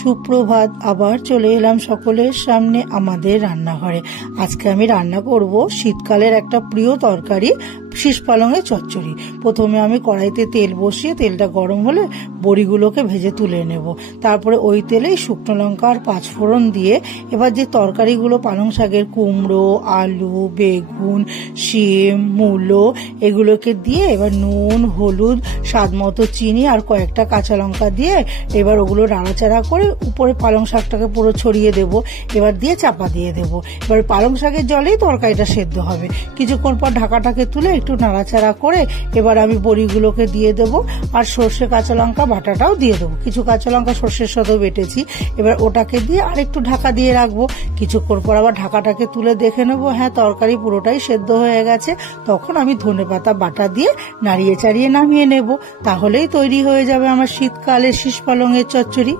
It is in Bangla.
সুপ্রভাত। আবার চলে এলাম সকলের সামনে আমাদের রান্নাঘরে। আজকে আমি রান্না করব শীতকালের একটা প্রিয় তরকারি, শীষ পালঙের চচ্চড়ি। প্রথমে আমি কড়াইতে তেল বসিয়ে তেলটা গরম হলে বড়িগুলোকে ভেজে তুলে নেব। তারপরে ওই তেলেই শুকনো লঙ্কা আর পাঁচফোড়ন দিয়ে এবার যে তরকারিগুলো পালং শাকের কুমড়ো, আলু, বেগুন, শিম, মূলো এগুলোকে দিয়ে এবার নুন, হলুদ, স্বাদ মতো চিনি আর কয়েকটা কাঁচা লঙ্কা দিয়ে এবার ওগুলো নাড়াচাড়া করে উপরে পালং শাকটাকে পুরো ছড়িয়ে দেব। এবার দিয়ে চাপা দিয়ে দেব। এবার পালং শাকের জলেই তরকারিটা সেদ্ধ হবে। কিছুক্ষণ পর ঢাকাটাকে তুলে একটু নাড়াচাড়া করে এবার আমি বড়িগুলোকে দিয়ে দেব আর সর্ষে কাঁচা লঙ্কা বাটাটাও দিয়ে দেবো। কিছু কাঁচা লঙ্কা সর্ষের সাথেও বেটেছি। এবার ওটাকে দিয়ে আর একটু ঢাকা দিয়ে রাখবো। কিছুক্ষণ পর আবার ঢাকাটাকে তুলে দেখে নেবো, হ্যাঁ তরকারি পুরোটাই সেদ্ধ হয়ে গেছে। তখন আমি ধনেপাতা বাটা দিয়ে নাড়িয়ে চাড়িয়ে নামিয়ে নেব। তাহলেই তৈরি হয়ে যাবে আমার শীতকালের শীষ পালঙের চচ্চড়ি।